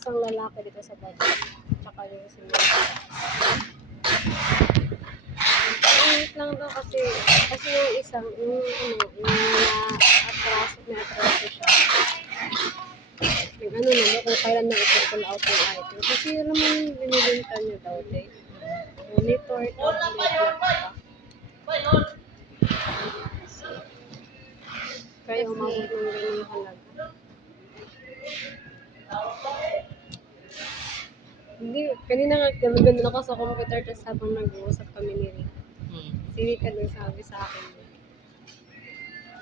isang lalaki dito sa budget. Tsaka yung sinunod. Wait lang daw kasi yung isang, yung na-atraso siya. Yung ano naman, kung kailan na i-pull out yung item. Kasi yun naman yung binibenta niya daw, eh. Monitor, tablet, laptop. Kaya umabot ng ganyung halaga. Hindi, kanina nga, gano'n ako sa computer, tapos habang nag-uusap kami ni Rick. Si Rick ano sabi sa akin.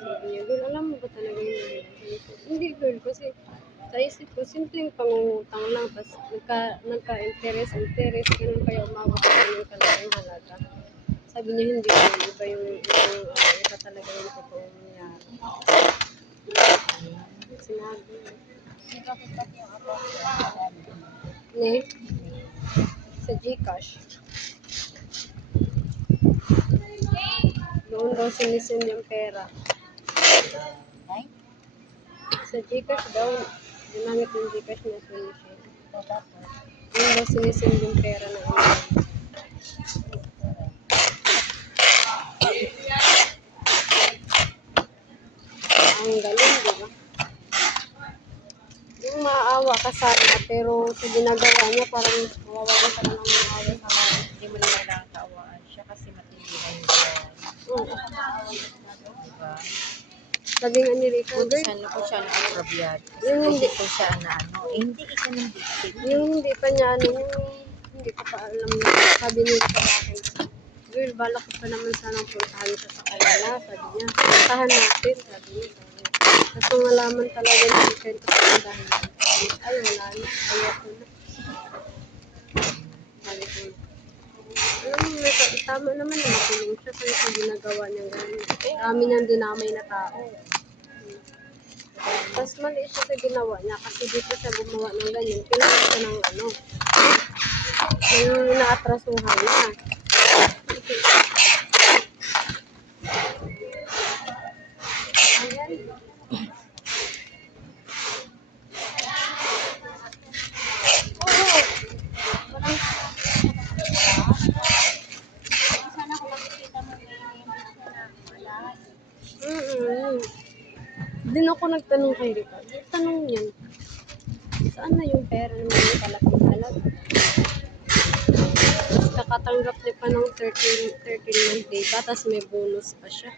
Sabi niya, girl, alam mo ba talaga yun? Hindi, girl, kasi sa isip ko, simpleng pangungutang lang, tapos nagka-interest, ganun kaya umabot sa ganun talaga yung halaga. Sabi niya, hindi ko, iba talaga yung totoong nangyari. Sinabi niya. Ne? Sa Gcash. Doon daw sinisend yung pera. Sa Gcash daw, ginamit yung Gcash na sinisend. Doon daw sinisend yung pera na ina. Ang galing, di ba? Yung maawa ka sana, pero sa ginagawa niya, parang mawawalan ka na ng maawa sa mga. Hindi mo na kailangan kaawaan siya kasi matindi na yung gawin. Diba? Sabi nga ni Rica, girl, Kung siya nakaprobyad. yung hindi, Kung siya na hindi ka ng victim. yung hindi pa niya, yung hindi ko pa alam na, sabi niya sa akin, girl, balak ko pa naman sanang puntahan siya sa kanila, sabi niya, puntahan natin, sabi niya. Kasi malaman talaga na weekend ko sa dahil, ay wala na, ayoko na. Sabi ko, alam mo, tama naman na makulong siya kaya sa ginagawa niya gano'n. Dami niyang dinamay na tao. Tapos mali siya sa ginawa niya kasi dito siya gumawa ng ganyan. Kailangan siya ng yung naatrasuhan niya. Ayan. Din ako nagtanong kay Rica. Tanong niyan, saan na yung pera ng mga kalaking halaga? Tapos kakatanggap niya pa ng 13 month day pa, tapos may bonus pa siya.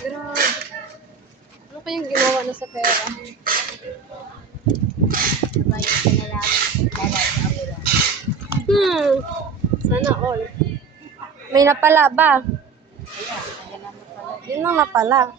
Grabe. Ano kayang ginawa na sa pera? Sana all. May napala ba? Yun ang napala.